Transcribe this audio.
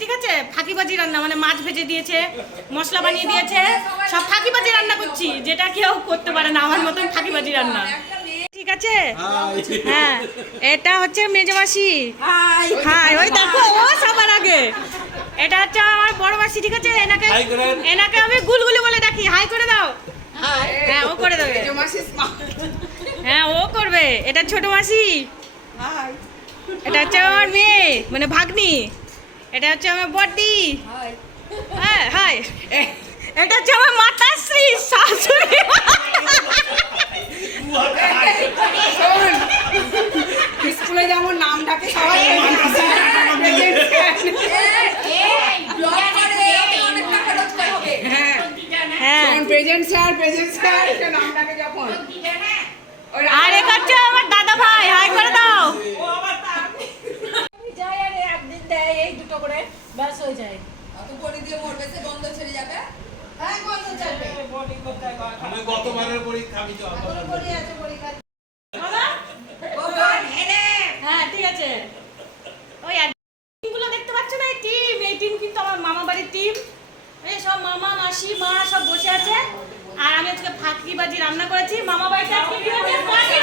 ঠিক আছে, ফাঁকিবাজি রান্না, মানে মাছ ভেজে দিয়েছে, মশলা বানিয়ে দিয়েছে, সব ফাঁকিবাজি রান্না করছি, যেটা কেউ করতে পারে না আমার মতন ফাঁকিবাজি রান্না। ঠিক আছে, হ্যাঁ এটা হচ্ছে মেজো মাসি। হাই, ওই দেখো ও সবার আগে। এটা হচ্ছে আমার বড় মাসি, ঠিক আছে, এনাকে আমি গুলগুলি বলে ডাকি। হাই করে দাও। হ্যাঁ ও করে দেবে, হ্যাঁ ও করবে। এটা ছোট মাসি, এটা হচ্ছে আমার মেয়ে মানে ভাগ্নি, এটা হচ্ছে আমার বড়দি। হ্যাঁ হাই, এটা হচ্ছে আমার মাতাশ্রী শাশুড়ি। স্কুলে যেমন নাম ডাকে সবাই প্রেজেন্ট স্যার নাম ডাকে যখন। আর এটা হচ্ছে আমার দাদা ভাই। হাই করে দাও। একদিন দেয় এই দুটো করে, ব্যাস হয়ে যায়। অত বড়ি দিয়ে মরবে, সে গন্ধ ছেড়ে যাবে। হ্যাঁ গন্ধ ছাড়বে। আমি গতবারের বড়ি খাবি তো এখন বড়ি আছে, বড়ি খাচ্ছি। হ্যাঁ ঠিক আছে। ওই টিমগুলো দেখতে পাচ্ছ না, এই টিম, এই টিম কিন্তু আমার মামা বাড়ির টিম। এই সব মামা মাসি মা সব বসে আছে, আর আমি আজকে ফাঁকিবাজি রান্না করেছি। মামা বাড়িতে আজকে কি হচ্ছে?